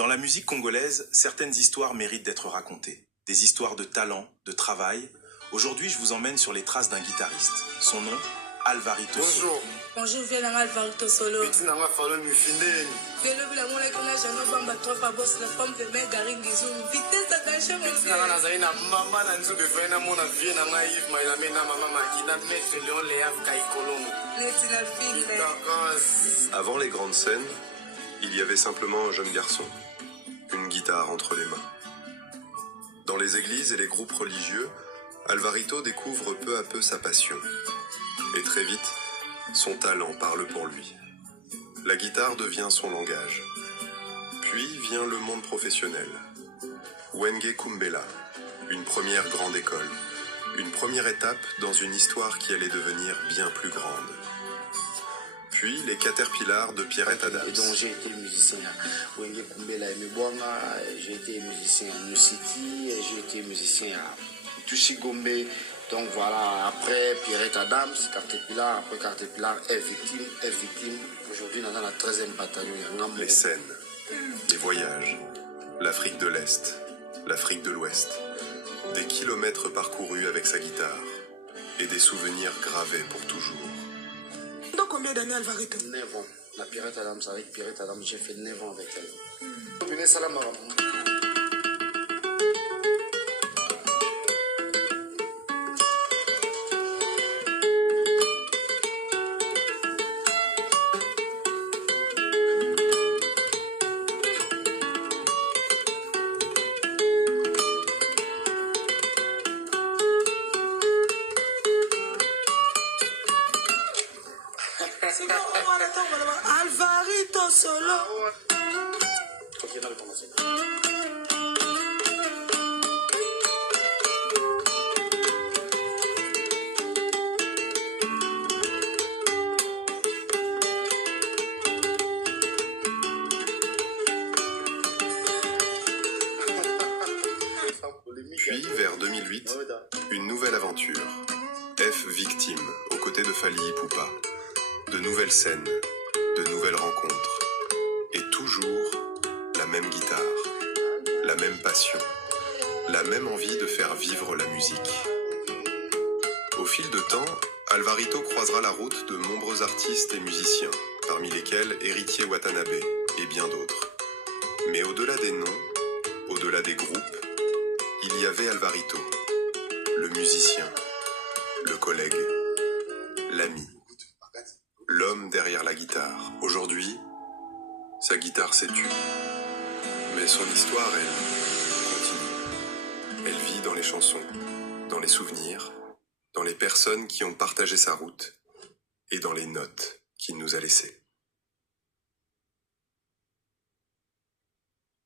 Dans la musique congolaise, certaines histoires méritent d'être racontées. Des histoires de talent, de travail. Aujourd'hui, je vous emmène sur les traces d'un guitariste. Son nom, Alvarito Solo. Bonjour. Bonjour, viens dans Alvarito Solo. Petit n'a pas fallu me finir. Viens le la monnaie qu'on a jamais bamba trop pas boss la pomme de main garing des zooms. Vitesse attention mon Petit n'a pas na mama na nzu before na mona vie na naïf ma la mena mama ma kina maître Léon Léaf kai kolongo. Netina fille. D'accord. Avant les grandes scènes, il y avait simplement un jeune garçon, une guitare entre les mains. Dans les églises et les groupes religieux, Alvarito découvre peu à peu sa passion. Et très vite, son talent parle pour lui. La guitare devient son langage. Puis vient le monde professionnel. Wenge Kumbela, une première grande école. Une première étape dans une histoire qui allait devenir bien plus grande. Puis les Caterpillars de Pierrette Adams. Et donc j'ai été musicien à Wenge Kumbela et Mebwanga, j'ai été musicien à New City, j'ai été musicien à Tushigombe. Donc voilà, après Pierrette Adams, Caterpillar, après Caterpillar est victime. Aujourd'hui, on est dans la 13e bataillon. Les scènes, les voyages, l'Afrique de l'Est, l'Afrique de l'Ouest, des kilomètres parcourus avec sa guitare et des souvenirs gravés pour toujours. Donc combien d'années Alvarito? 9 ans. La Pierrette Adams, avec Pierrette Adams, j'ai fait 9 ans avec elle. Venez, salam. Alvarito Solo. Ok, on va commencer. Puis, vers 2008, une nouvelle aventure. F victime, aux côtés de Fally Ipupa. De nouvelles scènes, de nouvelles rencontres. Et toujours la même guitare, la même passion, la même envie de faire vivre la musique. Au fil de temps, Alvarito croisera la route de nombreux artistes et musiciens, parmi lesquels Héritier Watanabe et bien d'autres. Mais au-delà des noms, au-delà des groupes, il y avait Alvarito, le musicien, le collègue, l'ami, l'homme derrière la guitare. Aujourd'hui, sa guitare s'est tue. Mais son histoire, elle, continue. Elle vit dans les chansons, dans les souvenirs, dans les personnes qui ont partagé sa route et dans les notes qu'il nous a laissées.